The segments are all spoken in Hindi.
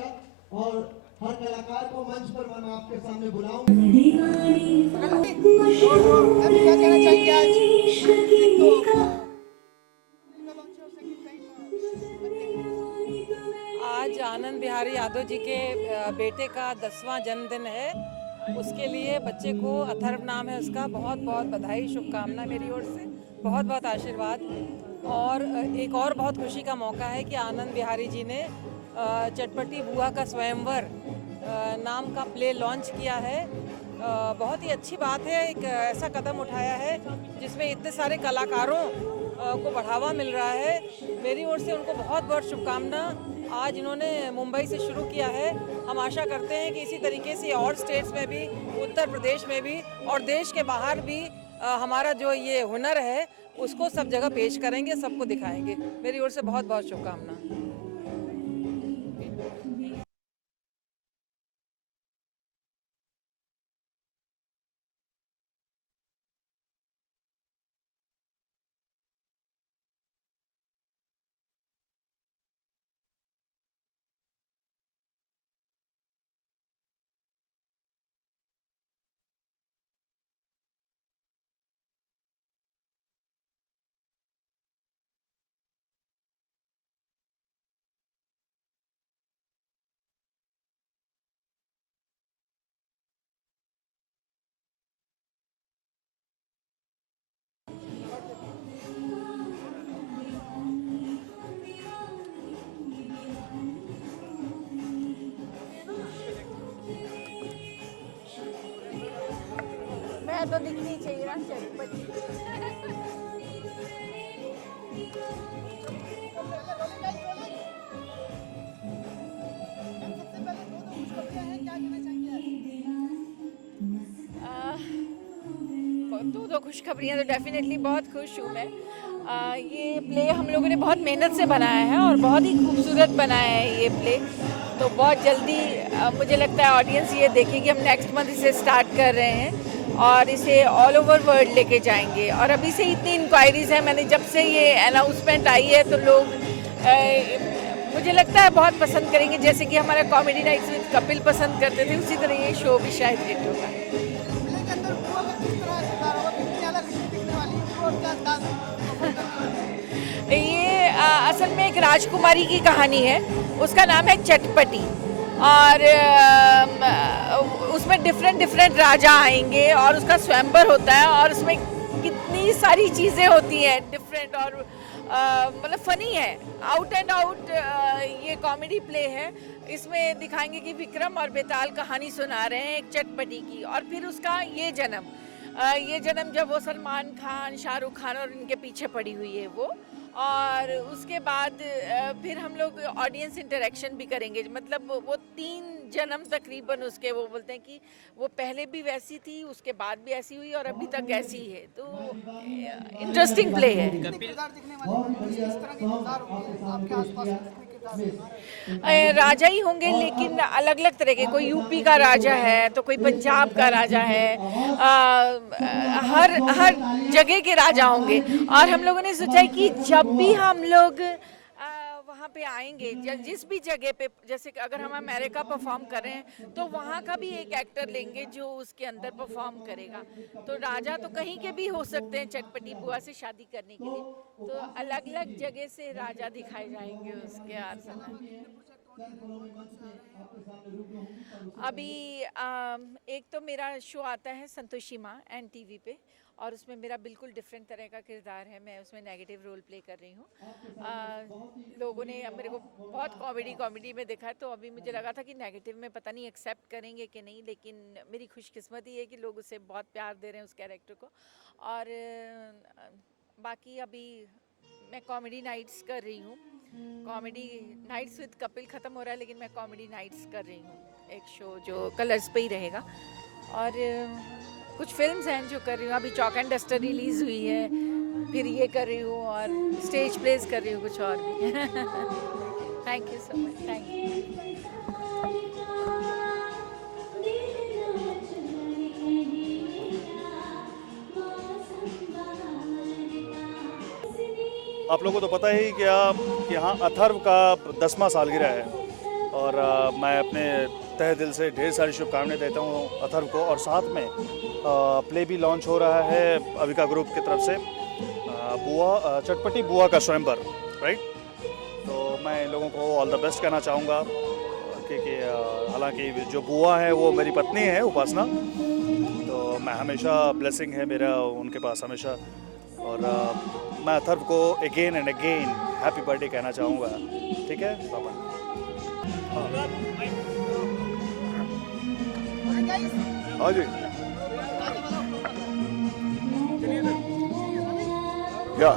जाएगा और हर कलाकार को मंच पर मैं आपके सामने बुलाऊंगा। क्या कहना चाहेंगे आज? आज आनंद बिहारी यादव जी के बेटे का 10वां जन्मदिन है। उसके लिए बच्चे को अथर्व नाम है उसका, बहुत बहुत बधाई, शुभकामना मेरी ओर से, बहुत बहुत आशीर्वाद। और एक और बहुत खुशी का मौका है कि आनंद बिहारी जी ने चटपटी बुआ का स्वयंवर नाम का प्ले लॉन्च किया है। बहुत ही अच्छी बात है, एक ऐसा कदम उठाया है जिसमें इतने सारे कलाकारों को बढ़ावा मिल रहा है। मेरी ओर से उनको बहुत बहुत शुभकामना। आज इन्होंने मुंबई से शुरू किया है, हम आशा करते हैं कि इसी तरीके से और स्टेट्स में भी, उत्तर प्रदेश में भी और देश के बाहर भी हमारा जो ये हुनर है उसको सब जगह पेश करेंगे, सबको दिखाएंगे। मेरी ओर से बहुत बहुत शुभकामना। मैं तो दिखनी चाहिए ना चटपटी। दो खुशखबरियाँ तो डेफिनेटली बहुत खुश हूँ मैं। ये प्ले हम लोगों ने बहुत मेहनत से बनाया है और बहुत ही खूबसूरत बनाया है ये प्ले। तो बहुत जल्दी मुझे लगता है ऑडियंस ये देखेगी। हम नेक्स्ट मंथ इसे स्टार्ट कर रहे हैं और इसे ऑल ओवर वर्ल्ड लेके जाएंगे। और अभी से इतनी इंक्वायरीज़ हैं, मैंने जब से ये अनाउंसमेंट आई है तो लोग मुझे लगता है बहुत पसंद करेंगे। जैसे कि हमारा कॉमेडी नाइट्स विद कपिल पसंद करते थे, उसी तरह ये शो भी शायद हिट होगा। ये असल में एक राजकुमारी की कहानी है, उसका नाम है चटपटी। और उसमें डिफरेंट राजा आएंगे और उसका स्वयंवर होता है और उसमें कितनी सारी चीज़ें होती हैं डिफरेंट और मतलब फ़नी है। आउट एंड आउट ये कॉमेडी प्ले है। इसमें दिखाएंगे कि विक्रम और बेताल कहानी सुना रहे हैं एक चटपटी की, और फिर उसका ये जन्म जब वो सलमान खान, शाहरुख खान और इनके पीछे पड़ी हुई है वो। और उसके बाद फिर हम लोग ऑडियंस इंटरेक्शन भी करेंगे। मतलब वो 3 जन्म तकरीबन उसके, वो बोलते हैं कि वो पहले भी वैसी थी, उसके बाद भी ऐसी हुई और अभी तक ऐसी है। तो इंटरेस्टिंग प्ले है। राजा ही होंगे, लेकिन अलग अलग तरह के। कोई यूपी का राजा है तो कोई पंजाब का राजा है। हर जगह के राजा होंगे। और हम लोगों ने सोचा है कि जब भी हम लोग वहाँ पे आएंगे, जिस भी जगह पे, जैसे अगर हम अमेरिका परफॉर्म कर रहे हैं तो वहाँ का भी एक एक्टर लेंगे जो उसके अंदर परफॉर्म करेगा। तो राजा तो कहीं के भी हो सकते हैं चटपटी बुआ से शादी करने के लिए। तो अलग अलग जगह से राजा दिखाए जाएंगे उसके आसपास। अभी एक तो मेरा शो आता है संतोषी माँ NTV पे, और उसमें मेरा बिल्कुल डिफरेंट तरह का किरदार है। मैं उसमें नेगेटिव रोल प्ले कर रही हूँ। लोगों ने मेरे को बहुत कॉमेडी में देखा है, तो अभी मुझे लगा था कि नेगेटिव में पता नहीं एक्सेप्ट करेंगे कि नहीं, लेकिन मेरी खुशकिस्मती है कि लोग उसे बहुत प्यार दे रहे हैं उस कैरेक्टर को। और बाकी अभी मैं कॉमेडी नाइट्स कर रही हूँ। कॉमेडी नाइट्स विद कपिल ख़त्म हो रहा है, लेकिन मैं कॉमेडी नाइट्स कर रही हूँ, एक शो जो कलर्स पे ही रहेगा। और कुछ फिल्म्स हैं जो कर रही हूँ। अभी चॉक एंड डस्टर रिलीज़ हुई है, फिर ये कर रही हूँ और स्टेज प्लेस कर रही हूँ कुछ और भी। Thank you so much. Thank you. आप लोगों को तो पता ही कि यहाँ अथर्व का 10वां सालगिरह है और मैं अपने तहे दिल से ढेर सारी शुभकामनाएं देता हूँ अथर्व को। और साथ में प्ले भी लॉन्च हो रहा है अविका ग्रुप की तरफ से, बुआ चटपटी बुआ का स्वयंवर, राइट। तो मैं लोगों को ऑल द बेस्ट कहना चाहूँगा क्योंकि हालांकि जो बुआ है वो मेरी पत्नी है उपासना, तो मैं हमेशा ब्लेसिंग है मेरा उनके पास हमेशा। और मैं अथर्व को again and again happy birthday कहना चाहूँगा, ठीक है पापा। हाँ जी, क्या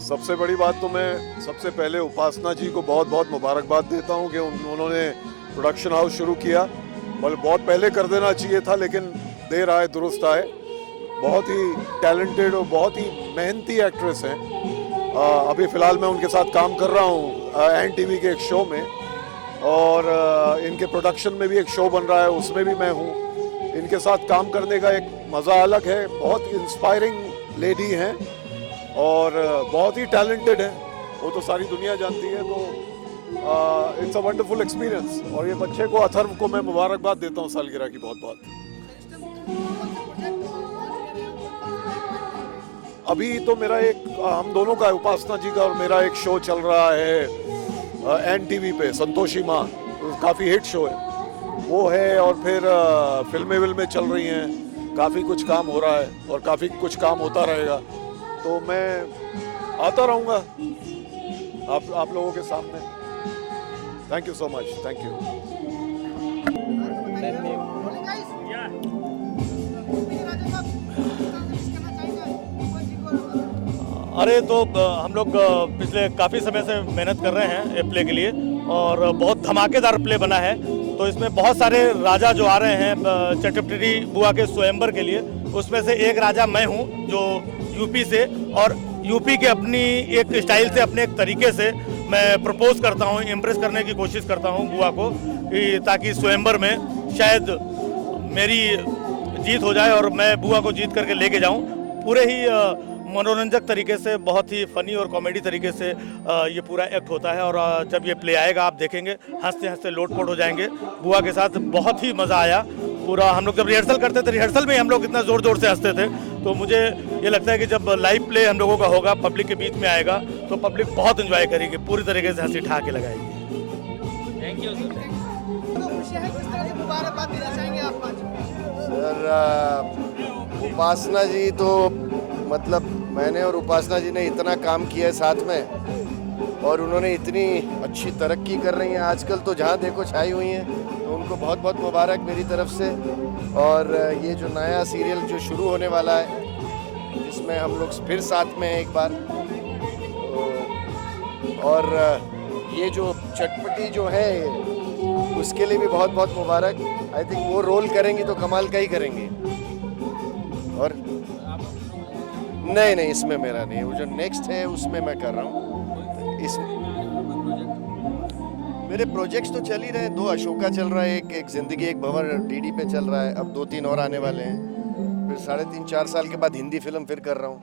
सबसे बड़ी बात तो मैं सबसे पहले उपासना जी को बहुत बहुत मुबारकबाद देता हूँ कि उन्होंने प्रोडक्शन हाउस शुरू किया। बहुत पहले कर देना चाहिए था, लेकिन देर आए दुरुस्त आए। बहुत ही टैलेंटेड और बहुत ही मेहनती एक्ट्रेस हैं। अभी फ़िलहाल मैं उनके साथ काम कर रहा हूँ NTV के एक शो में, और इनके प्रोडक्शन में भी एक शो बन रहा है, उसमें भी मैं हूँ। इनके साथ काम करने का एक मज़ा अलग है। बहुत इंस्पायरिंग लेडी हैं और बहुत ही टैलेंटेड है, वो तो सारी दुनिया जानती है। तो इट्स अ वंडरफुल एक्सपीरियंस। और ये बच्चे को अथर्व को मैं मुबारकबाद देता हूँ सालगिरह की बहुत बहुत। अभी तो मेरा एक हम दोनों का उपासना जी का और मेरा एक शो चल रहा है NTV पे, संतोषी माँ, काफ़ी हिट शो है वो है। और फिर फिल्में चल रही हैं, काफ़ी कुछ काम हो रहा है और काफ़ी कुछ काम होता रहेगा। तो मैं आता रहूँगा आप लोगों के सामने। Thank you so much, thank you. अरे तो हम लोग पिछले काफ़ी समय से मेहनत कर रहे हैं ये प्ले के लिए, और बहुत धमाकेदार प्ले बना है। तो इसमें बहुत सारे राजा जो आ रहे हैं चटपटी बुआ के स्वयंवर के लिए, उसमें से एक राजा मैं हूँ जो यूपी से, और यूपी के अपनी एक स्टाइल से, अपने एक तरीके से मैं प्रपोज करता हूँ, इम्प्रेस करने की कोशिश करता हूँ बुआ को, ताकि स्वयंवर में शायद मेरी जीत हो जाए और मैं बुआ को जीत करके लेके जाऊँ। पूरे ही मनोरंजक तरीके से, बहुत ही फनी और कॉमेडी तरीके से ये पूरा एक्ट होता है। और जब ये प्ले आएगा आप देखेंगे, हंसते हंसते लोटपोट हो जाएंगे। बुआ के साथ बहुत ही मज़ा आया। पूरा हम लोग जब रिहर्सल करते थे, रिहर्सल में हम लोग इतना ज़ोर ज़ोर से हंसते थे। तो मुझे ये लगता है कि जब लाइव प्ले हम लोगों का होगा, पब्लिक के बीच में आएगा, तो पब्लिक बहुत इन्जॉय करेगी, पूरी तरीके से हंसी ठहाके लगाएगी। थैंक यू सर, उपासना जी तो मतलब मैंने और उपासना जी ने इतना काम किया है साथ में, और उन्होंने इतनी अच्छी तरक्की कर रही हैं आजकल, तो जहाँ देखो छाई हुई हैं। तो उनको बहुत बहुत मुबारक मेरी तरफ से। और ये जो नया सीरियल जो शुरू होने वाला है, जिसमें हम लोग फिर साथ में हैं एक बार, और ये जो चटपटी जो है उसके लिए भी बहुत बहुत मुबारक। आई थिंक वो रोल करेंगी तो कमाल का ही करेंगी। और नहीं, इसमें मेरा नहीं है, वो जो नेक्स्ट है उसमें मैं कर रहा हूँ। इस मेरे प्रोजेक्ट्स तो चल ही रहे हैं। 2 अशोका चल रहा है, एक जिंदगी एक भंवर DD पे चल रहा है, अब 2-3 और आने वाले हैं। फिर 3.5-4 साल के बाद हिंदी फिल्म फिर कर रहा हूँ।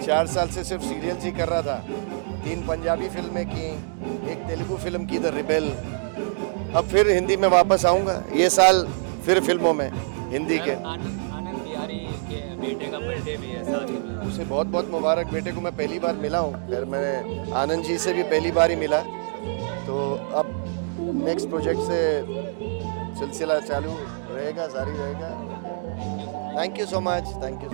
4 साल से सिर्फ सीरियल्स ही कर रहा था। 3 पंजाबी फिल्में की, एक तेलुगु फिल्म की द रिबेल। अब फिर हिंदी में वापस आऊँगा ये साल, फिर फिल्मों में हिंदी के। आनंद बिहारी के बेटे का बर्थडे भी है साथ में। उसे बहुत बहुत मुबारक। बेटे को मैं पहली बार मिला हूँ, फिर मैं आनंद जी से भी पहली बार ही मिला। तो अब नेक्स्ट प्रोजेक्ट से सिलसिला चालू रहेगा, जारी रहेगा। Thank you so much, thank you.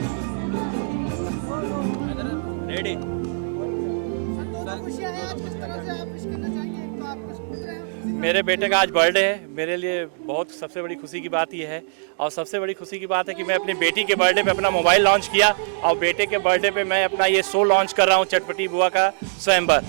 Ready. मेरे बेटे का आज बर्थडे है। मेरे लिए बहुत सबसे बड़ी खुशी की बात यह है, और सबसे बड़ी खुशी की बात है कि मैं अपनी बेटी के बर्थडे पे अपना मोबाइल लॉन्च किया, और बेटे के बर्थडे पे मैं अपना ये शो लॉन्च कर रहा हूँ, चटपटी बुआ का स्वयंवर।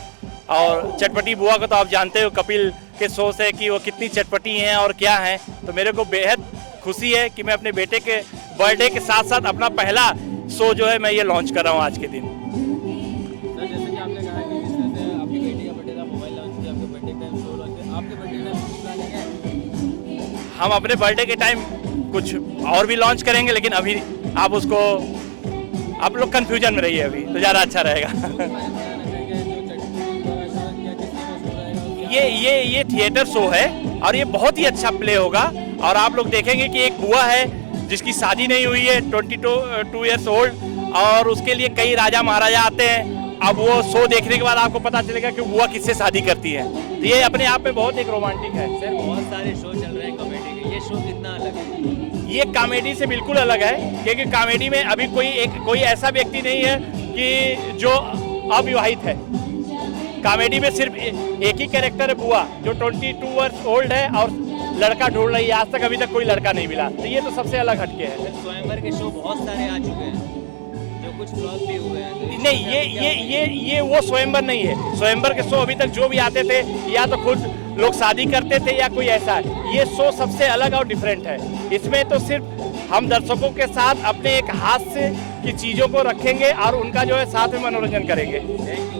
और चटपटी बुआ को तो आप जानते हो कपिल के शो से कि वो कितनी चटपटी हैं और क्या हैं। तो मेरे को बेहद खुशी है कि मैं अपने बेटे के बर्थडे के साथ साथ अपना पहला शो जो है मैं ये लॉन्च कर रहा हूँ आज के दिन। सर, जैसे कि आपने कहा कि जिस तरह से आपकी बेटी का बर्थडे था, मोबाइल लॉन्च किया, आपके बर्थडे का शो लॉन्च किया, आपके बर्थडे का कुछ प्लानिंग है? हम अपने बर्थडे के टाइम कुछ और भी लॉन्च करेंगे, लेकिन अभी आप लोग कंफ्यूजन में रहिए, अभी तो ज़्यादा अच्छा रहेगा। ये थिएटर शो है और ये बहुत ही अच्छा प्ले होगा। और आप लोग देखेंगे कि एक बुआ है जिसकी शादी नहीं हुई है, 22 ईयर्स ओल्ड, और उसके लिए कई राजा महाराजा आते हैं। अब वो शो देखने के बाद आपको पता चलेगा कि बुआ किससे शादी करती है। तो ये अपने आप में बहुत एक रोमांटिक है। सर बहुत सारे शो चल रहे हैं कॉमेडी के, ये शो कितना अलग है? ये कॉमेडी से बिल्कुल अलग है, क्योंकि कॉमेडी में अभी कोई ऐसा व्यक्ति नहीं है कि जो अविवाहित है। कॉमेडी में सिर्फ एक ही कैरेक्टर है, बुआ, जो 22 ईयर्स ओल्ड है और लड़का ढूंढ रही है। आज तक अभी तक कोई लड़का नहीं मिला, तो ये तो सबसे अलग हटके है। सर स्वयंवर के शो बहुत सारे आ चुके हैं जो कुछ फ्लॉप भी हुए हैं, तो नहीं, ये वो स्वयंवर नहीं है। स्वयंवर के शो अभी तक जो भी आते थे, या तो खुद लोग शादी करते थे या कोई ऐसा है। ये शो सबसे अलग और डिफरेंट है। इसमें तो सिर्फ हम दर्शकों के साथ अपने एक हास्य की चीज़ों को रखेंगे और उनका जो है साथ में मनोरंजन करेंगे। Thank you.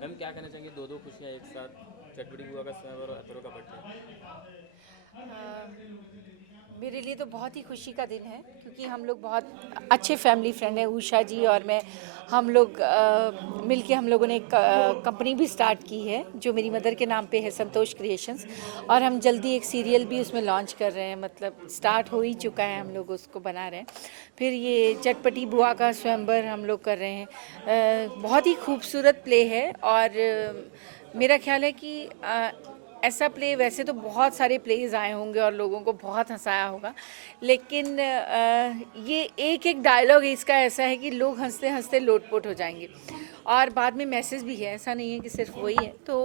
मैम क्या कहना चाहेंगे, दो खुशियाँ एक साथ, चटपटी बुआ का स्वयंवर और अतरों का बर्थडे? मेरे लिए तो बहुत ही खुशी का दिन है, क्योंकि हम लोग बहुत अच्छे फैमिली फ्रेंड हैं। उषा जी और मैं, हम लोग मिलके हम लोगों ने एक कंपनी भी स्टार्ट की है जो मेरी मदर के नाम पे है, संतोष क्रिएशंस। और हम जल्दी एक सीरियल भी उसमें लॉन्च कर रहे हैं, मतलब स्टार्ट हो ही चुका है, हम लोग उसको बना रहे हैं। फिर ये चटपटी बुआ का स्वयंवर हम लोग कर रहे हैं। बहुत ही खूबसूरत प्ले है, और मेरा ख्याल है कि ऐसा प्ले, वैसे तो बहुत सारे प्लेज आए होंगे और लोगों को बहुत हंसाया होगा, लेकिन ये एक डायलॉग इसका ऐसा है कि लोग हंसते हंसते लोटपोट हो जाएंगे। और बाद में मैसेज भी है, ऐसा नहीं है कि सिर्फ वही है। तो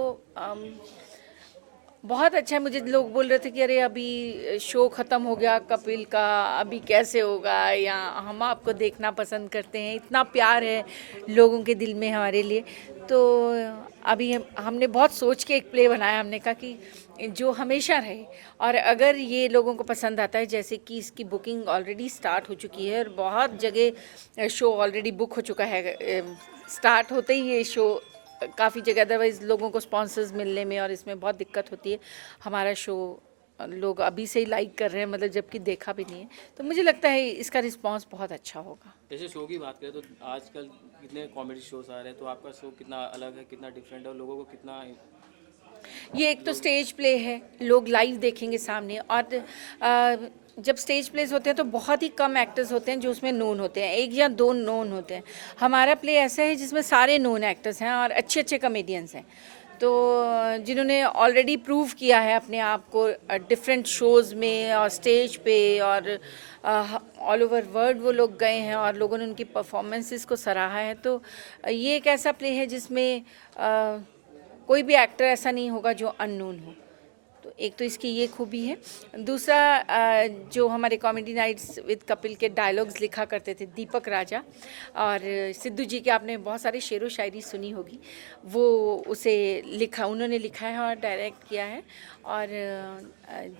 बहुत अच्छा है। मुझे लोग बोल रहे थे कि अरे अभी शो ख़त्म हो गया कपिल का, अभी कैसे होगा, या हम आपको देखना पसंद करते हैं, इतना प्यार है लोगों के दिल में हमारे लिए। तो अभी हमने बहुत सोच के एक प्ले बनाया। हमने कहा कि जो हमेशा रहे, और अगर ये लोगों को पसंद आता है, जैसे कि इसकी बुकिंग ऑलरेडी स्टार्ट हो चुकी है और बहुत जगह शो ऑलरेडी बुक हो चुका है। स्टार्ट होते ही ये शो काफ़ी जगह, अदरवाइज़ लोगों को स्पॉन्सर्स मिलने में और इसमें बहुत दिक्कत होती है। हमारा शो लोग अभी से ही लाइक कर रहे हैं, मतलब जबकि देखा भी नहीं है। तो मुझे लगता है इसका रिस्पांस बहुत अच्छा होगा। जैसे शो की बात करें तो आजकल कितने कॉमेडी शोज आ रहे हैं, तो आपका शो कितना अलग है, कितना डिफरेंट है, और लोगों को कितना? ये एक तो स्टेज प्ले है, लोग लाइव देखेंगे सामने, और जब स्टेज प्लेस होते हैं तो बहुत ही कम एक्टर्स होते हैं जो उसमें नोन होते हैं, एक या दो नोन होते हैं। हमारा प्ले ऐसा है जिसमें सारे नोन एक्टर्स हैं और अच्छे अच्छे कॉमेडियंस हैं, तो जिन्होंने ऑलरेडी प्रूव किया है अपने आप को डिफरेंट शोज़ में और स्टेज पे, और ऑल ओवर वर्ल्ड वो लोग गए हैं और लोगों ने उनकी परफॉर्मेंसेस को सराहा है। तो ये एक ऐसा प्ले है जिसमें कोई भी एक्टर ऐसा नहीं होगा जो अननोन हो। तो एक तो इसकी ये खूबी है। दूसरा, जो हमारे कॉमेडी नाइट्स विद कपिल के डायलॉग्स लिखा करते थे दीपक राजा और सिद्धू जी के, आपने बहुत सारे शेरो शायरी सुनी होगी, वो उन्होंने लिखा है और डायरेक्ट किया है। और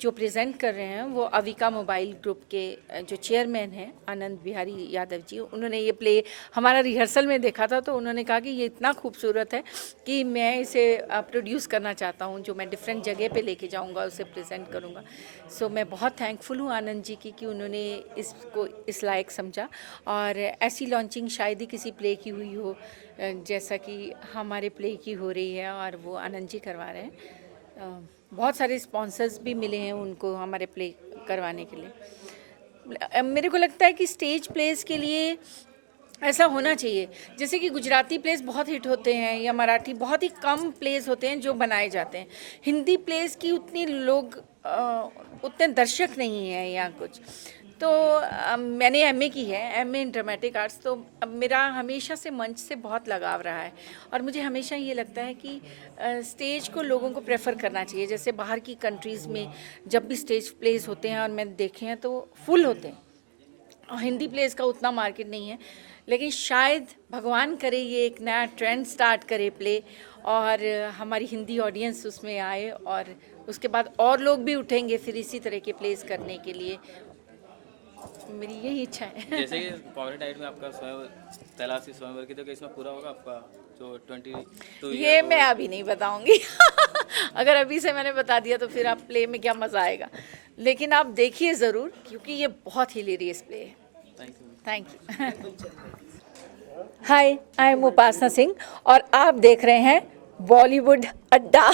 जो प्रेजेंट कर रहे हैं वो अविका मोबाइल ग्रुप के जो चेयरमैन हैं आनंद बिहारी यादव जी, उन्होंने ये प्ले हमारा रिहर्सल में देखा था, तो उन्होंने कहा कि ये इतना खूबसूरत है कि मैं इसे प्रोड्यूस करना चाहता हूँ, जो मैं डिफरेंट जगह पे लेके जाऊँगा, उसे प्रेजेंट करूँगा। सो मैं बहुत थैंकफुल हूँ आनंद जी की कि उन्होंने इसको इस लायक समझा। और ऐसी लॉन्चिंग शायद ही किसी प्ले की हुई हो जैसा कि हमारे प्ले की हो रही है, और वो आनंद जी करवा रहे हैं। बहुत सारे स्पॉन्सर्स भी मिले हैं उनको हमारे प्ले करवाने के लिए। मेरे को लगता है कि स्टेज प्लेस के लिए ऐसा होना चाहिए। जैसे कि गुजराती प्लेस बहुत हिट होते हैं या मराठी, बहुत ही कम प्लेस होते हैं जो बनाए जाते हैं। हिंदी प्लेस की उतनी लोग उतने दर्शक नहीं हैं या कुछ। तो मैंने एमए की है, एमए इन ड्रामेटिक आर्ट्स। तो अब मेरा हमेशा से मंच से बहुत लगाव रहा है और मुझे हमेशा ये लगता है कि स्टेज को लोगों को प्रेफर करना चाहिए। जैसे बाहर की कंट्रीज़ में जब भी स्टेज प्लेस होते हैं और मैंने देखे हैं तो फुल होते हैं, और हिंदी प्लेस का उतना मार्केट नहीं है। लेकिन शायद भगवान करे ये एक नया ट्रेंड स्टार्ट करे प्ले, और हमारी हिंदी ऑडियंस उसमें आए, और उसके बाद और लोग भी उठेंगे फिर इसी तरह के प्लेस करने के लिए। मेरी यही इच्छा है। जैसे कि कॉमेडी नाइट में आपका तैलासी स्वयंवर की, तो क्या इसमें पूरा होगा आपका जो 22 ये मैं अभी नहीं बताऊंगी। अगर अभी से मैंने बता दिया तो फिर आप प्ले में क्या मज़ा आएगा। लेकिन आप देखिए ज़रूर, क्योंकि ये बहुत हिलेरियस प्ले है। Thank you. Hi, I am Upasana Singh और आप देख रहे हैं बॉलीवुड अड्डा।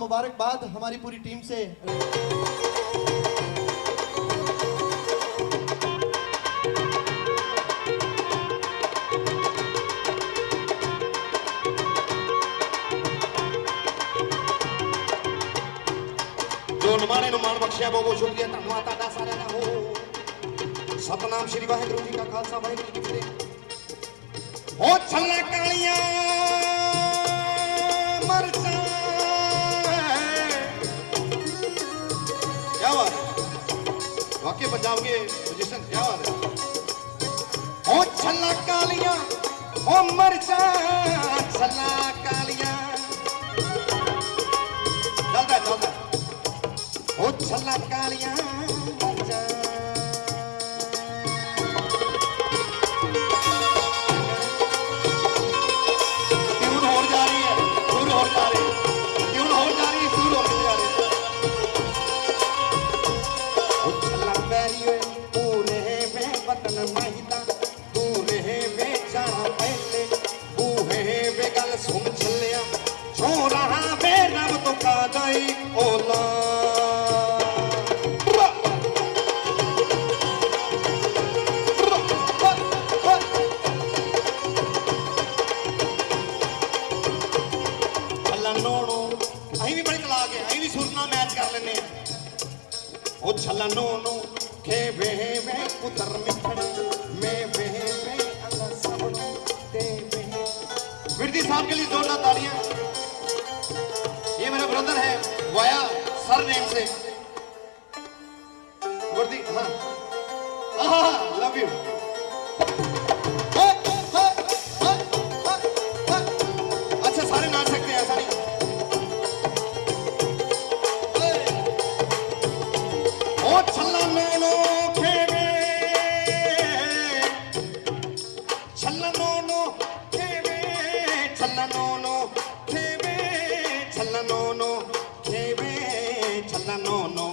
मुबारकबाद हमारी पूरी टीम से। जो नमाने नुमान बख्शिया बहु शुक्रिया धन्यवाद ਤੁਹਾਡਾ ਸਾਰਿਆਂ ਦਾ ਹੋ। ਸਤਨਾਮ ਸ਼੍ਰੀ ਵਾਹਿਗੁਰੂ ਜੀ ਕਾ ਖਾਲਸਾ ਵਾਹਿਗੁਰੂ ਜੀ ਕੀ ਫਤਿਹ। ਹੋ ਛੱਲਾ ਕਾਲੀਆਂ ਮਰਚਾਂ, क्या बात है, वाकई पंजाब के म्यूजिशियन, क्या बात है। ओ छल्ला कालियां ओ मरचा, छल्ला कालियां चलता चलता। ओ छल्ला कालियां मरचा, ट्यून हो जा रही है, सुर हो जा रही है, ट्यून हो जा रही है, सुर हो जा रही है। सुन चलिया छोरा वे रब तो का दाई ओला। छल्ला नोनो अहीं भी बड़ी कला के अहीं भी सुरना मैच कर लेने। ओ छल्ला नोनो के वे पुत्र मिठड़े में वे अल्लाह सब दे वे। विरदी साहब के लिए जोरदार तालियां। ये मेरा ब्रदर है वाया सर नेम से वर्दी। हाँ लव यू। अच्छा सारे नाच सकते हैं, ऐसा नहीं। ओ छल्ला नोनो खेवे, छल्ला नोनो खेवे, छल्ला नोनो खेवे, छल्ला नोनो खेवे, छल्ला नोनो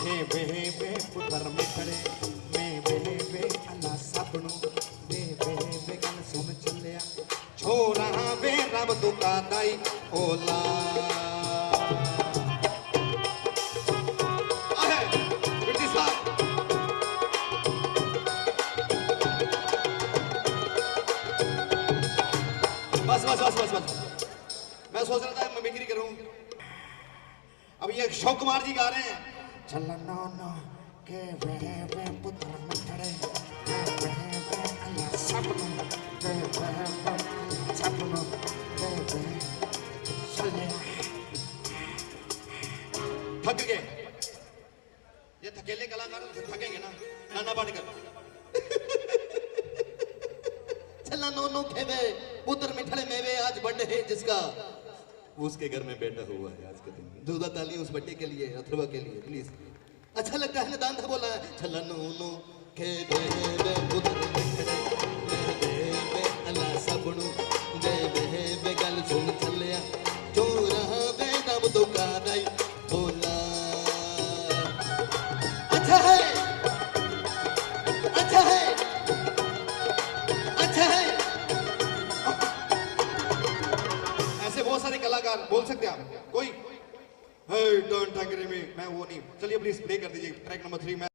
खेवे वे पुत्र मिठड़े में वे अल्लाह सबनु दे वे गल सुन चलिया छोरा वे रब दुका दाई ओला। बस बस बस बस बस, मैं सोच रहा था मैं मिमिक्री करूं। अब ये अशोक कुमार जी गा रहे हैं। चल नोनो के वे पुत्र मिठड़े वे अल्लाह सबनु वे सबनु वे चले। थक गए ये थकेले कलाकार थकेंगे ना, नाना पाटेकर। छल्ला नोनो खेवे पुत्र मिठड़े मेवे आज बर्थडे है जिसका उसके घर में बेटा हुआ है आज के दिन जोरदार तालियां उस बर्थडे के लिए अथर्वा के लिए प्लीज अच्छा लगता है ना दान था बोला है छल्ला नोनो खेवे पुत्र मिठड़े मेवे अल्लाह सबनु देवे गल सुन छल्लिया चोरा वे दब तो कादाई बोला अच्छा है अच्छा है अच्छा है ऐसे बहुत सारे कलाकार बोल सकते हैं आप कोई डोंट टैग मी मैं वो नहीं चलिए प्लीज प्ले कर दीजिए ट्रैक नंबर 3 में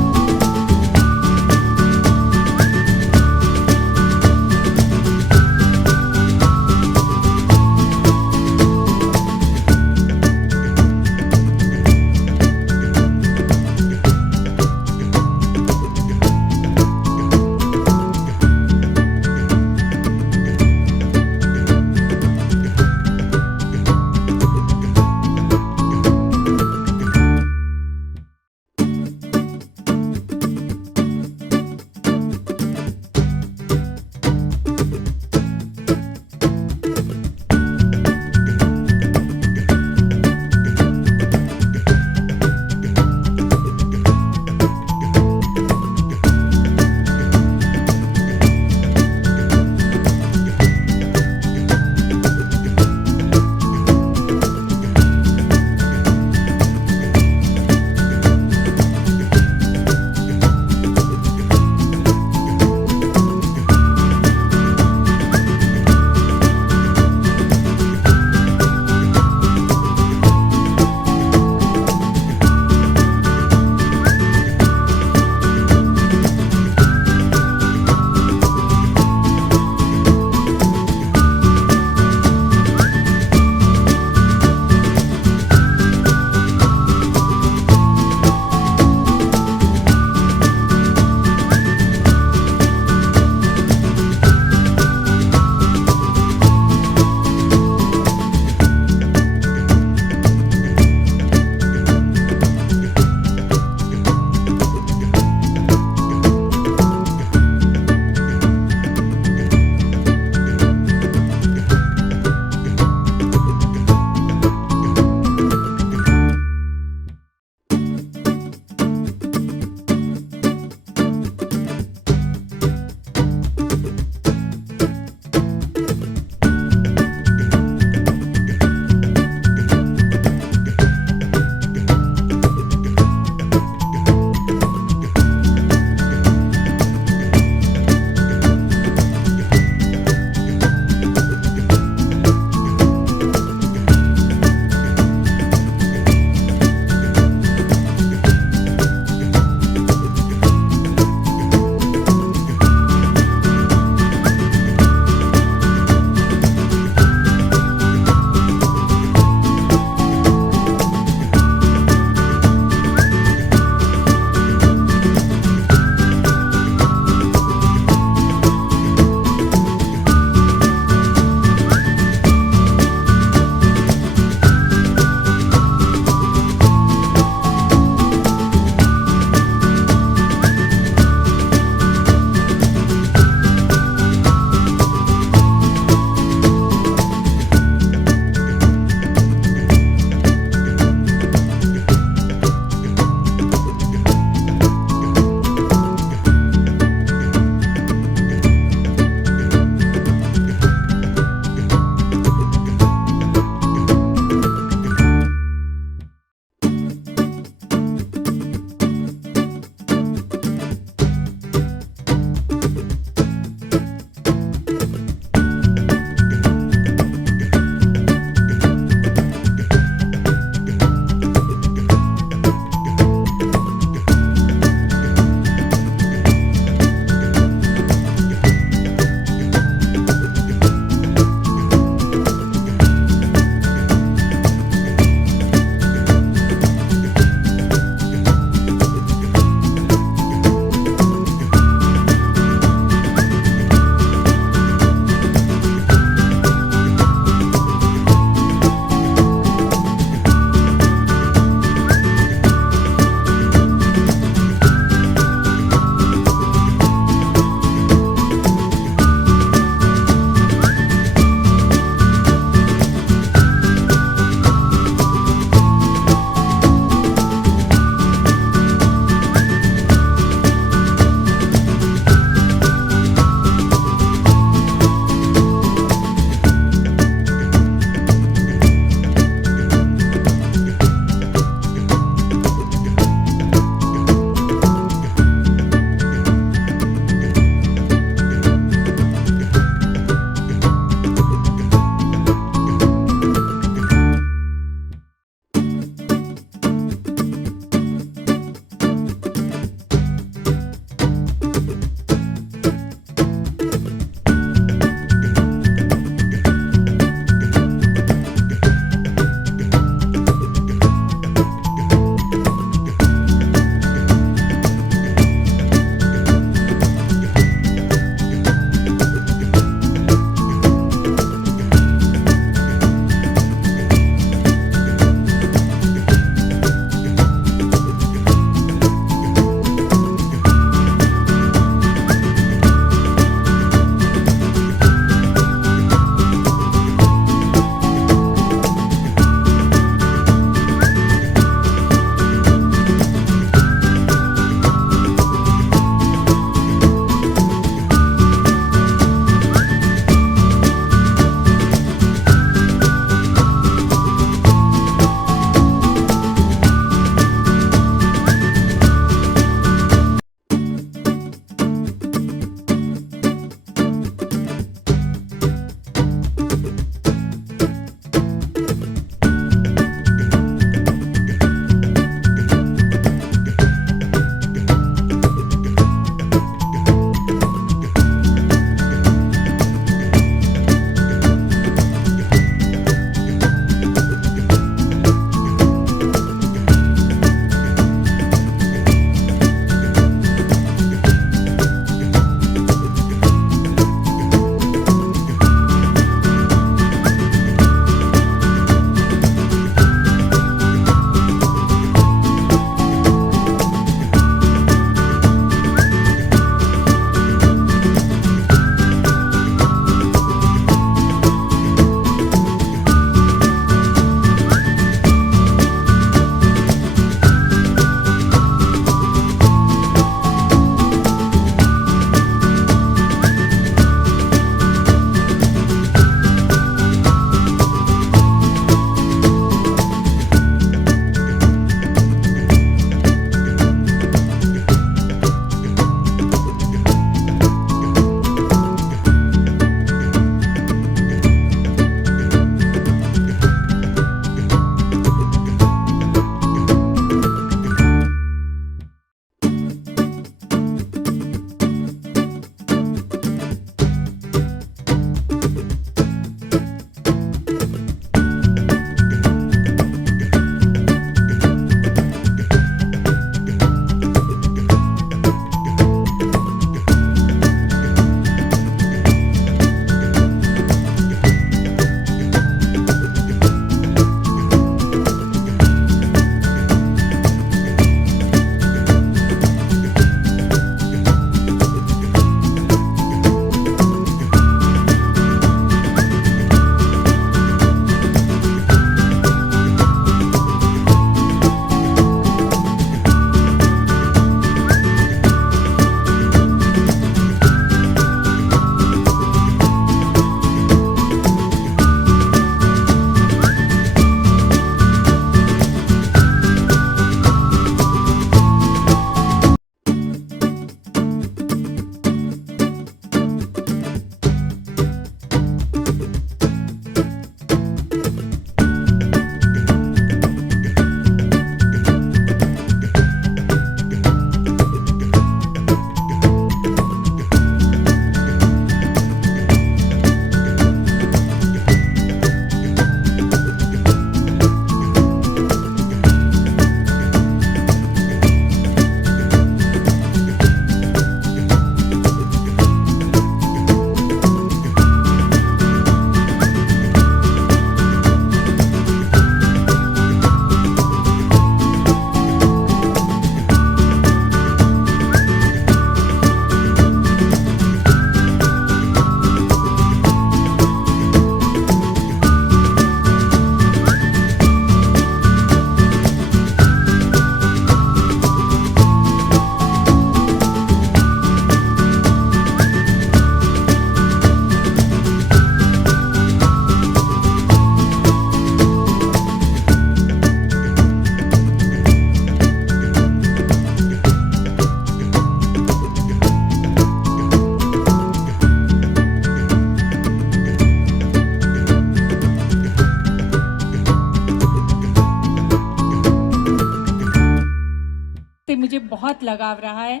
बहुत लगाव रहा है,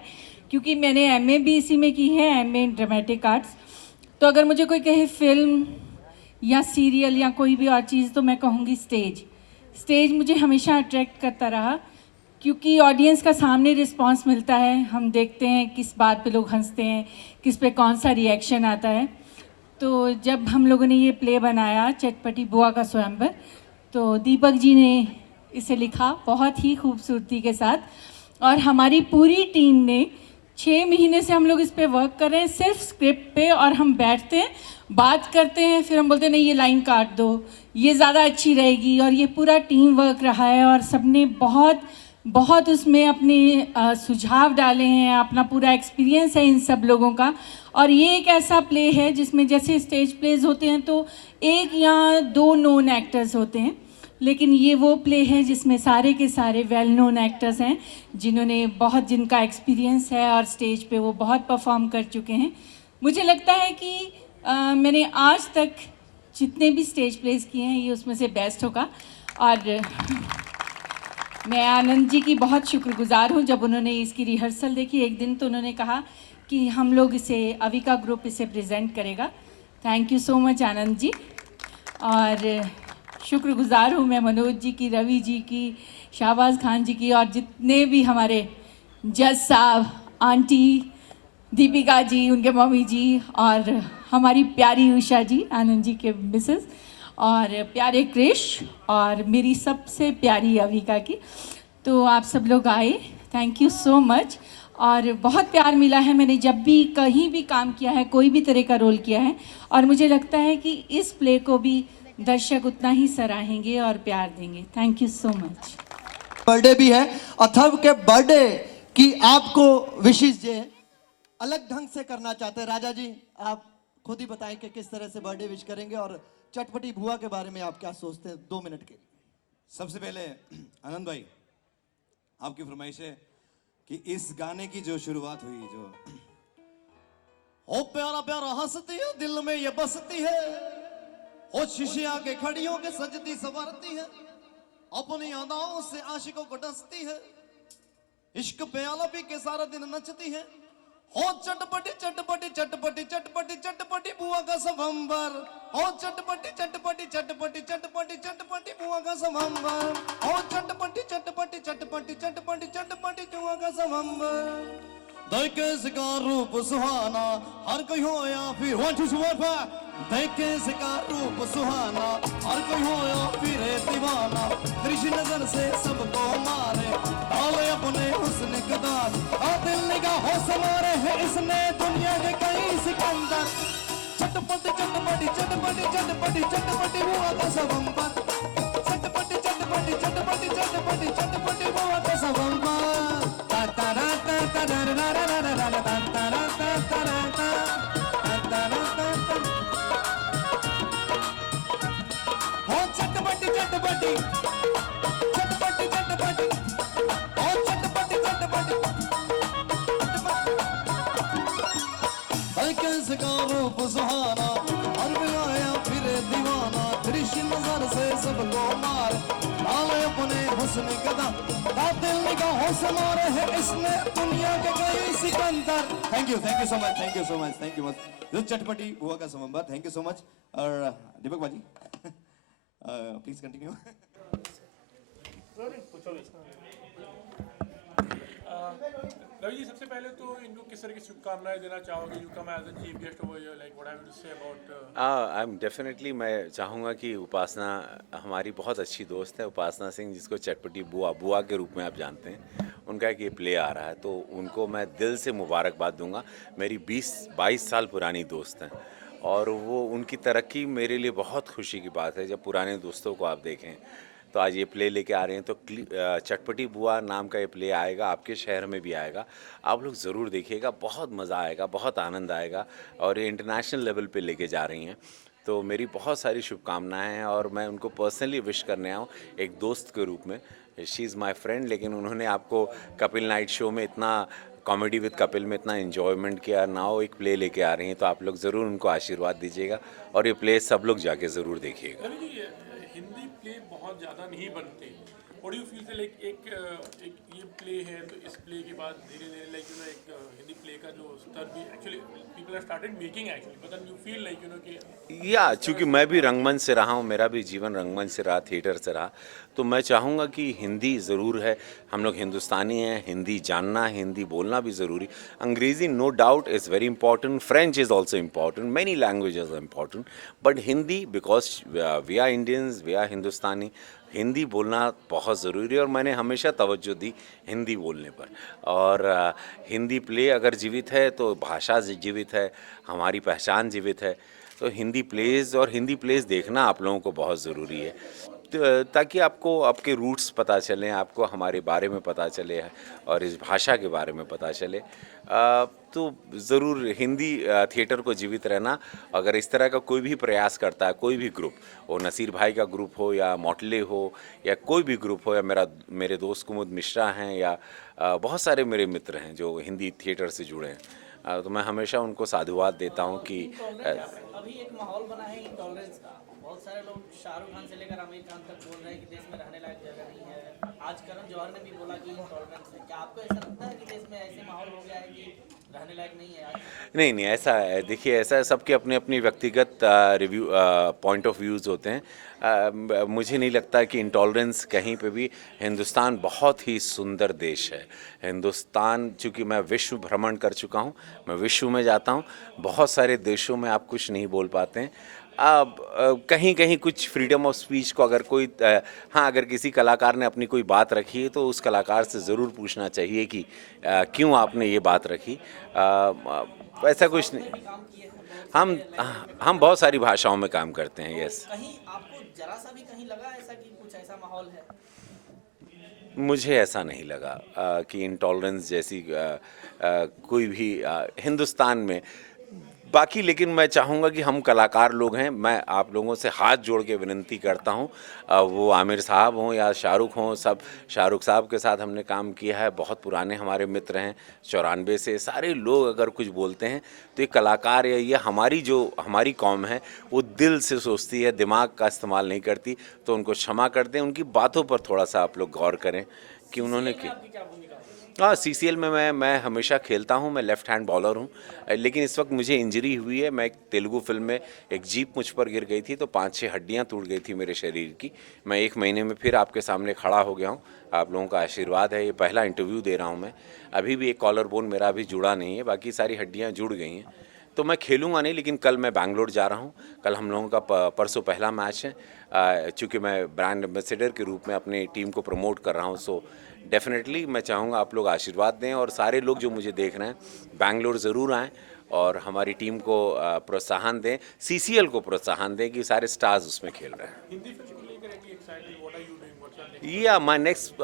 क्योंकि मैंने MA भी इसी में की है, MA इन ड्रामेटिक आर्ट्स। तो अगर मुझे कोई कहे फिल्म या सीरियल या कोई भी और चीज़, तो मैं कहूँगी स्टेज मुझे हमेशा अट्रैक्ट करता रहा, क्योंकि ऑडियंस का सामने रिस्पांस मिलता है, हम देखते हैं किस बात पे लोग हंसते हैं, किस पे कौन सा रिएक्शन आता है। तो जब हम लोगों ने ये प्ले बनाया चटपटी बुआ का स्वयंवर, तो दीपक जी ने इसे लिखा बहुत ही खूबसूरती के साथ, और हमारी पूरी टीम ने 6 महीने से हम लोग इस पे वर्क कर रहे हैं, सिर्फ स्क्रिप्ट पे। और हम बैठते हैं, बात करते हैं, फिर हम बोलते हैं नहीं ये लाइन काट दो, ये ज़्यादा अच्छी रहेगी। और ये पूरा टीम वर्क रहा है, और सबने बहुत उसमें अपने सुझाव डाले हैं, अपना पूरा एक्सपीरियंस है इन सब लोगों का। और ये एक ऐसा प्ले है जिसमें जैसे स्टेज प्लेज होते हैं तो 1 या 2 नोन एक्टर्स होते हैं, लेकिन ये वो प्ले है जिसमें सारे के सारे वेल नोन एक्टर्स हैं, जिनका एक्सपीरियंस है और स्टेज पे वो बहुत परफॉर्म कर चुके हैं। मुझे लगता है कि मैंने आज तक जितने भी स्टेज प्लेस किए हैं ये उसमें से बेस्ट होगा। और मैं आनंद जी की बहुत शुक्रगुजार हूँ। जब उन्होंने इसकी रिहर्सल देखी एक दिन, तो उन्होंने कहा कि हम लोग इसे अविका ग्रुप इसे प्रेजेंट करेगा। Thank you so much Anand ji. और शुक्रगुजार हूँ मैं मनोज जी की, रवि जी की, शाहबाज खान जी की, और जितने भी हमारे जज साहब, आंटी दीपिका जी, उनके मम्मी जी, और हमारी प्यारी उषा जी, आनंद जी के मिसेस, और प्यारे क्रिश, और मेरी सबसे प्यारी अविका की। तो आप सब लोग आए, थैंक यू सो मच। और बहुत प्यार मिला है, मैंने जब भी कहीं भी काम किया है, कोई भी तरह का रोल किया है, और मुझे लगता है कि इस प्ले को भी दर्शक उतना ही सराहेंगे और प्यार देंगे। Thank you so much. Birthday भी है, अथर्व के बर्थडे की आपको विशेष जे अलग ढंग से करना चाहते हैं। राजा जी आप खुद ही बताएं कि किस तरह से बर्थडे विश करेंगे, और चटपटी बुआ के बारे में आप क्या सोचते हैं 2 मिनट के लिए। सबसे पहले आनंद भाई, आपकी फरमाइश है कि इस गाने की जो शुरुआत हुई, जो ओ प्यारा प्यारा हंसती है दिल में ये बसती है, ओ शीशिया के खड़ियों के सजती संवरती है, अपनी अदाओं से आशिकों को डसती है, इश्क प्याला पी के सारा दिन नचती है, हो चटपटी चटपटी चटपटी चटपटी चटपटी बुआ का स्वयंवर, हो चटपटी चटपटी चटपटी चटपटी चटपटी बुआ का स्वयंवर, हो चटपटी चटपटी चटपटी चटपटी चटपटी बुआ का स्वयंवर। देखे इसका रूप सुहाना हर कोई हो या फिर 1 2 3 4 देखे इसका रूप सुहाना हर कोई हो या फिर दीवाना, दृश्य नजर से सबको मारे डाले अपने हुस्न कदार, दिल निगाहों से मारे है इसने दुनिया के कई सिकंदर। चटपटी चटपटी चटपटी चटपटी चटपटी बुआ का स्वयंवर, चटपटी चटपटी चटपटी चटपटी चटपटी बुआ का स्वयंवर। हो चटपटी चटपटी चटपटी चटपटी, हो चटपटी चटपटी कैसे का रूप सुहाना हर आया फिर दीवाना, दृश्य नजर से सबको मार डाले अपने हुस्न कदा, दिल निगाहों से मारे है इसने दुनिया के कई Sikandar. Thank you so much, thank you so much, thank you much. चटपटी बुआ का स्वयंवर, थैंक यू सो मच। और दीपक बाजी प्लीज कंटिन्यू। रवि जी, सबसे पहले तो इनको किस तरह की शुभकामनाएं देना चाहोगे? You come as a chief guest over here, like what have you to say about? I am definitely, मैं चाहूँगा कि उपासना हमारी बहुत अच्छी दोस्त है, उपासना सिंह, जिसको चटपटी बुआ के रूप में आप जानते हैं, उनका एक ये प्ले आ रहा है, तो उनको मैं दिल से मुबारकबाद दूंगा। मेरी 20-22 साल पुरानी दोस्त हैं, और वो उनकी तरक्की मेरे लिए बहुत खुशी की बात है। जब पुराने दोस्तों को आप देखें, तो आज ये प्ले लेके आ रहे हैं, तो चटपटी बुआ नाम का ये प्ले आएगा, आपके शहर में भी आएगा, आप लोग ज़रूर देखिएगा, बहुत मज़ा आएगा, बहुत आनंद आएगा, और ये इंटरनेशनल लेवल पे लेके जा रही हैं। तो मेरी बहुत सारी शुभकामनाएं हैं, और मैं उनको पर्सनली विश करने आऊँ एक दोस्त के रूप में। शी इज़ माई फ्रेंड, लेकिन उन्होंने आपको कपिल नाइट शो में इतना कॉमेडी विद कपिल में इतना एंजॉयमेंट किया, नाउ एक प्ले लेके आ रही हैं, तो आप लोग ज़रूर उनको आशीर्वाद दीजिएगा, और ये प्ले सब लोग जाके ज़रूर देखिएगा। हिंदी प्ले बहुत ज़्यादा नहीं बनते, और यू फील से लाइक एक ये जब प्ले है तो इस प्ले के बाद धीरे धीरे लाइक यू नो एक हिंदी प्ले का जो स्तर भी actually people are started making actually, but then you feel like you know कि या चूँकि मैं भी रंगमंच से रहा हूँ, मेरा भी जीवन रंगमंच से रहा, थिएटर से रहा, तो मैं चाहूँगा कि हिंदी ज़रूर है, हम लोग हिंदुस्तानी हैं, हिंदी जानना, हिंदी बोलना भी ज़रूरी। अंग्रेज़ी no doubt is very important, French is also important, many languages are important, but Hindi because we are Indians, we are Hindustani, Hindi बोलना बहुत ज़रूरी है और मैंने हमेशा तवज्जो दी हिंदी बोलने पर। और हिंदी प्ले अगर जीवित है तो भाषा जीवित है, हमारी पहचान जीवित है, तो हिंदी प्लेज़ और हिंदी प्लेज़ देखना आप लोगों को बहुत ज़रूरी है, ताकि आपको आपके रूट्स पता चलें, आपको हमारे बारे में पता चले और इस भाषा के बारे में पता चले। तो ज़रूर हिंदी थिएटर को जीवित रहना, अगर इस तरह का कोई भी प्रयास करता है, कोई भी ग्रुप, वो नसीर भाई का ग्रुप हो या मोटले हो या कोई भी ग्रुप हो, या मेरे दोस्त कुमुद मिश्रा हैं या बहुत सारे मेरे मित्र हैं जो हिंदी थिएटर से जुड़े हैं, तो मैं हमेशा उनको साधुवाद देता हूँ कि अभी एक माहौल बना है इंटॉलरेंस का, बहुत सारे लोग शाहरुख खान से लेकर आमिर खान तक बोल रहे हैं कि देश में रहने लायक जगह नहीं है। आज करण जौहर ने भी बोला कि इंटॉलरेंस है। क्या आपको ऐसा लगता है कि देश में ऐसे माहौल हो गया है कि रहने लायक नहीं है आज? नहीं, ऐसा है, देखिए ऐसा है, सबके अपने अपनी व्यक्तिगत रिव्यू पॉइंट ऑफ व्यूज़ होते हैं। मुझे नहीं लगता कि इंटॉलरेंस कहीं पे भी, हिंदुस्तान बहुत ही सुंदर देश है। हिंदुस्तान, चूँकि मैं विश्व भ्रमण कर चुका हूँ, मैं विश्व में जाता हूँ, बहुत सारे देशों में आप कुछ नहीं बोल पाते हैं। अब कहीं कहीं कुछ फ्रीडम ऑफ स्पीच को अगर कोई हाँ, अगर किसी कलाकार ने अपनी कोई बात रखी है तो उस कलाकार से ज़रूर पूछना चाहिए कि क्यों आपने ये बात रखी। ऐसा कुछ नहीं, हम बहुत सारी भाषाओं में काम करते हैं। यस, कहीं आपको जरा सा भी कहीं लगा ऐसा कि कुछ ऐसा माहौल है? मुझे ऐसा नहीं लगा कि इंटॉलरेंस जैसी कोई भी हिंदुस्तान में। बाकी लेकिन मैं चाहूँगा कि हम कलाकार लोग हैं, मैं आप लोगों से हाथ जोड़ के विनती करता हूँ, वो आमिर साहब हों या शाहरुख हों, सब शाहरुख साहब के साथ हमने काम किया है, बहुत पुराने हमारे मित्र हैं, 94 से। सारे लोग अगर कुछ बोलते हैं तो ये कलाकार या ये हमारी कौम है, वो दिल से सोचती है, दिमाग का इस्तेमाल नहीं करती, तो उनको क्षमा कर दें, उनकी बातों पर थोड़ा सा आप लोग गौर करें कि उन्होंने हाँ, CCL में मैं हमेशा खेलता हूँ, मैं लेफ़्ट हैंड बॉलर हूँ, लेकिन इस वक्त मुझे इंजरी हुई है। मैं एक तेलुगु फिल्म में एक जीप मुझ पर गिर गई थी तो 5-6 हड्डियाँ टूट गई थी मेरे शरीर की। मैं 1 महीने में फिर आपके सामने खड़ा हो गया हूँ, आप लोगों का आशीर्वाद है, ये पहला इंटरव्यू दे रहा हूँ मैं। अभी भी एक कॉलर बोन मेरा अभी जुड़ा नहीं है, बाकी सारी हड्डियाँ जुड़ गई हैं, तो मैं खेलूँगा नहीं, लेकिन कल मैं बैंगलोर जा रहा हूँ। कल हम लोगों का परसों पहला मैच है, चूँकि मैं ब्रांड एम्बेसडर के रूप में अपनी टीम को प्रमोट कर रहा हूँ, सो डेफिनेटली मैं चाहूँगा आप लोग आशीर्वाद दें और सारे लोग जो मुझे देख रहे हैं बैंगलोर ज़रूर आएँ और हमारी टीम को प्रोत्साहन दें, CCL को प्रोत्साहन दें कि सारे स्टार्स उसमें खेल रहे हैं। Yeah, my next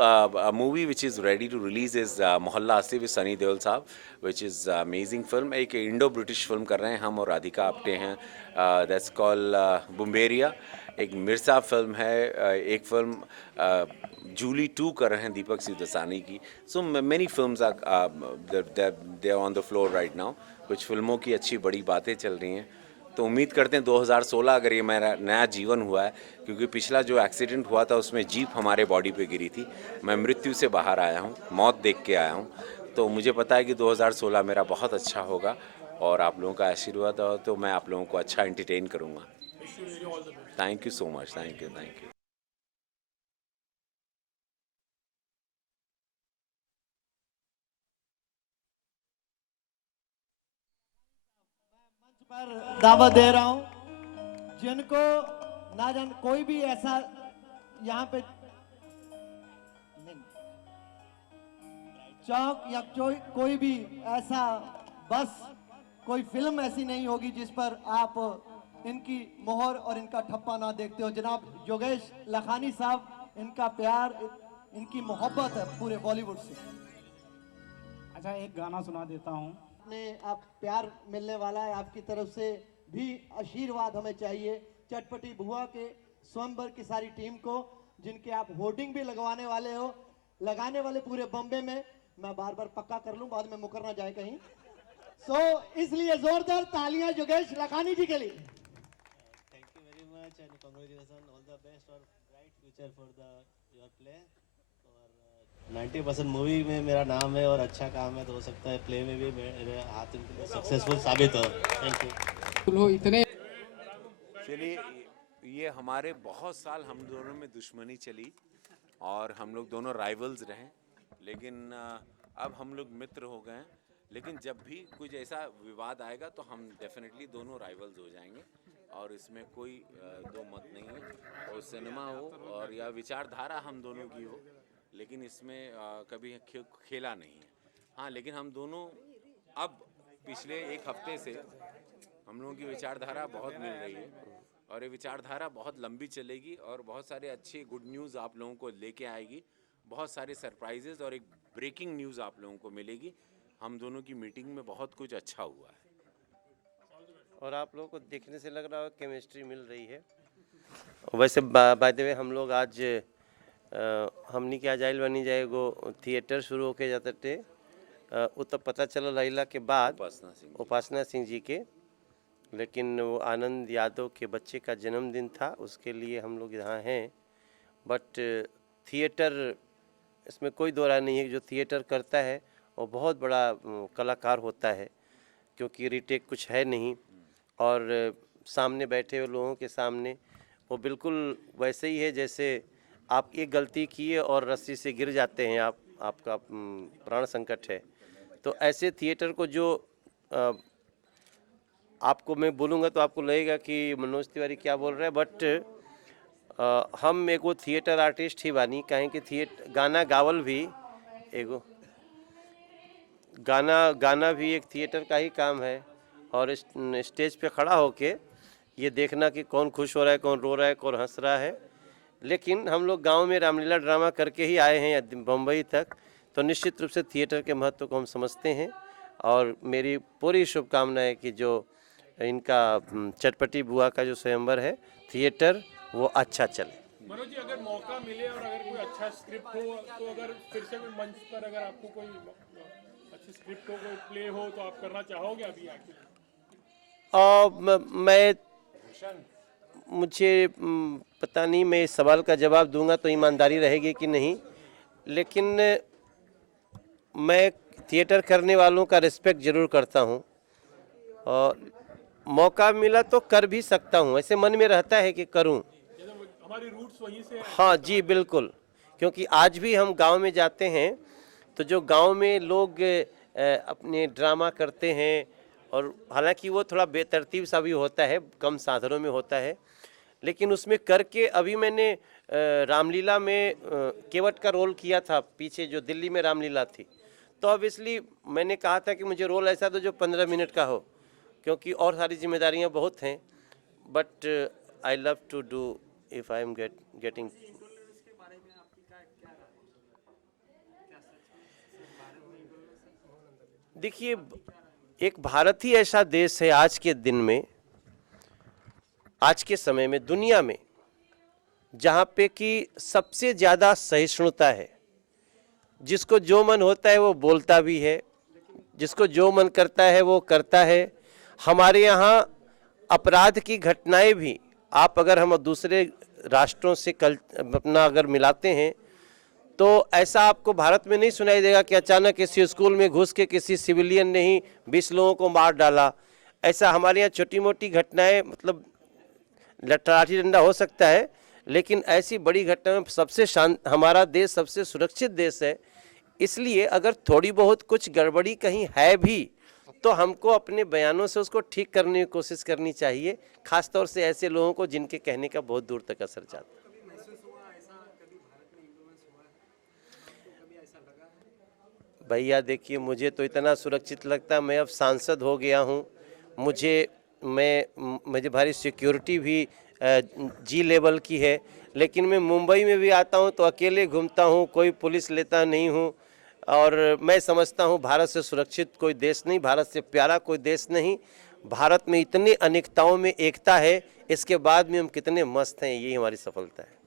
movie which is ready to release is Mohalla Assi with Sunny Deol साहब, which is amazing film। एक इंडो-ब्रिटिश फिल्म कर रहे हैं हम और राधिका आप्टे हैं, that's called बुम्बेरिया। एक मिर्ज़ा फिल्म है, एक फिल्म जूली 2 कर रहे हैं दीपक सिद्धसानी की। So many films they are on the floor right now. कुछ फिल्मों की अच्छी बड़ी बातें चल रही हैं, तो उम्मीद करते हैं 2016 अगर ये मेरा नया जीवन हुआ है, क्योंकि पिछला जो एक्सीडेंट हुआ था उसमें जीप हमारे बॉडी पे गिरी थी, मैं मृत्यु से बाहर आया हूँ, मौत देख के आया हूँ, तो मुझे पता है कि 2016 मेरा बहुत अच्छा होगा और आप लोगों का आशीर्वाद हो तो मैं आप लोगों को अच्छा एंटरटेन करूँगा। Thank you so much, thank you. पर दावत दे रहा हूं जिनको ना जान कोई भी ऐसा यहाँ पे चौक या कोई भी ऐसा बस कोई फिल्म ऐसी नहीं होगी जिस पर आप इनकी मोहर और इनका ठप्पा ना देखते हो। जनाब योगेश लखानी साहब, इनका प्यार, इनकी मोहब्बत है पूरे बॉलीवुड से। अच्छा, एक गाना सुना देता हूँ। अपने आप प्यार मिलने वाला है, आपकी तरफ से भी आशीर्वाद हमें चाहिए। चटपटी बुआ के स्वयंवर की सारी टीम को, जिनके आप होर्डिंग भी लगवाने वाले हो, लगाने वाले पूरे बॉम्बे में, मैं बार बार पक्का कर लूं, बाद में मुकर ना जाए कहीं। इसलिए जोरदार तालियां योगेश लखानी जी के लिए। Thank you very much and congratulation, all the best और bright future for the your play. और 90% मूवी में मेरा नाम है और अच्छा काम है, तो हो सकता है प्ले में भी मेरे हाथ सक्सेसफुल साबित हो। Thank you. इतने चलिए, ये हमारे बहुत साल हम दोनों में दुश्मनी चली और हम लोग दोनों राइवल्स रहे, लेकिन अब हम लोग मित्र हो गए हैं। लेकिन जब भी कुछ ऐसा विवाद आएगा तो हम डेफिनेटली दोनों राइवल्स हो जाएंगे और इसमें कोई दो मत नहीं है। और सिनेमा हो और या विचारधारा हम दोनों की हो, लेकिन इसमें कभी खेला नहीं है। हाँ, लेकिन हम दोनों अब पिछले एक हफ्ते से हम लोगों की विचारधारा बहुत मिल रही है और ये विचारधारा बहुत लंबी चलेगी और बहुत सारे अच्छे गुड न्यूज़ आप लोगों को लेके आएगी। बहुत सारे सरप्राइजेज और एक ब्रेकिंग न्यूज़ आप लोगों को मिलेगी। हम दोनों की मीटिंग में बहुत कुछ अच्छा हुआ है और आप लोगों को देखने से लग रहा है केमिस्ट्री मिल रही है। वैसे बाय द वे हम लोग आज हमनी के आजाइल बनी जाएगो थिएटर शुरू होके जाते थे। वो तो पता चला लैला के बाद उपासना सिंह जी के, लेकिन वो आनंद यादव के बच्चे का जन्मदिन था, उसके लिए हम लोग यहाँ हैं। बट थिएटर, इसमें कोई दो राय नहीं है, जो थिएटर करता है वो बहुत बड़ा कलाकार होता है, क्योंकि रीटेक कुछ है नहीं और सामने बैठे हुए लोगों के सामने वो बिल्कुल वैसे ही है जैसे आप एक गलती किए और रस्सी से गिर जाते हैं, आपका प्राण संकट है। तो ऐसे थिएटर को जो आपको मैं बोलूँगा तो आपको लगेगा कि मनोज तिवारी क्या बोल रहे हैं, बट हम एगो थिएटर आर्टिस्ट ही बानी, कहें कि गाना गावल भी एगो गाना भी एक थिएटर का ही काम है। और स्टेज पे खड़ा होके ये देखना कि कौन खुश हो रहा है, कौन रो रहा है, कौन हंस रहा है। लेकिन हम लोग गांव में रामलीला ड्रामा करके ही आए हैं बम्बई तक, तो निश्चित रूप से थिएटर के महत्व को हम समझते हैं और मेरी पूरी शुभकामना है कि जो इनका चटपटी बुआ का जो स्वयंवर है थिएटर वो अच्छा चले। मनोज जी, अगर मौका मिले और अगर कोई अच्छा स्क्रिप्ट हो तो अगर फिर से कोई मंच पर अगर आपको कोई अच्छी स्क्रिप्ट हो, कोई प्ले हो तो आप करना चाहोगे अभी आके? मुझे पता नहीं, मैं इस सवाल का जवाब दूंगा तो ईमानदारी रहेगी कि नहीं, लेकिन मैं थिएटर करने वालों का रिस्पेक्ट ज़रूर करता हूं और मौका मिला तो कर भी सकता हूं। ऐसे मन में रहता है कि करूं। हमारी रूट्स वहीं से है। हाँ जी, बिल्कुल, क्योंकि आज भी हम गांव में जाते हैं तो जो गांव में लोग अपने ड्रामा करते हैं, और हालांकि वो थोड़ा बेतरतीब सा भी होता है, कम साधनों में होता है, लेकिन उसमें करके अभी मैंने रामलीला में केवट का रोल किया था पीछे, जो दिल्ली में रामलीला थी। तो अब इसलिए मैंने कहा था कि मुझे रोल ऐसा दो जो 15 मिनट का हो, क्योंकि और सारी जिम्मेदारियां बहुत हैं। But I love to do if I am getting. देखिए, एक भारत ही ऐसा देश है आज के दिन में, आज के समय में दुनिया में, जहाँ पे कि सबसे ज़्यादा सहिष्णुता है। जिसको जो मन होता है वो बोलता भी है, जिसको जो मन करता है वो करता है। हमारे यहाँ अपराध की घटनाएं भी, आप अगर हम दूसरे राष्ट्रों से अपना अगर मिलाते हैं तो ऐसा आपको भारत में नहीं सुनाई देगा कि अचानक किसी स्कूल में घुस के किसी सिविलियन ने ही 20 लोगों को मार डाला। ऐसा हमारे यहाँ छोटी मोटी घटनाएं, मतलब लाठी डंडा हो सकता है, लेकिन ऐसी बड़ी घटना में सबसे हमारा देश सबसे सुरक्षित देश है। इसलिए अगर थोड़ी बहुत कुछ गड़बड़ी कहीं है भी तो हमको अपने बयानों से उसको ठीक करने की कोशिश करनी चाहिए, खासतौर से ऐसे लोगों को जिनके कहने का बहुत दूर तक असर जाता है। भैया देखिए, मुझे तो इतना सुरक्षित लगता है, मैं अब सांसद हो गया हूँ, मुझे भारी सिक्योरिटी भी जी लेवल की है, लेकिन मैं मुंबई में भी आता हूँ तो अकेले घूमता हूँ, कोई पुलिस लेता नहीं हूँ। और मैं समझता हूँ भारत से सुरक्षित कोई देश नहीं, भारत से प्यारा कोई देश नहीं। भारत में इतनी अनेकताओं में एकता है, इसके बाद में हम कितने मस्त हैं, यही हमारी सफलता है।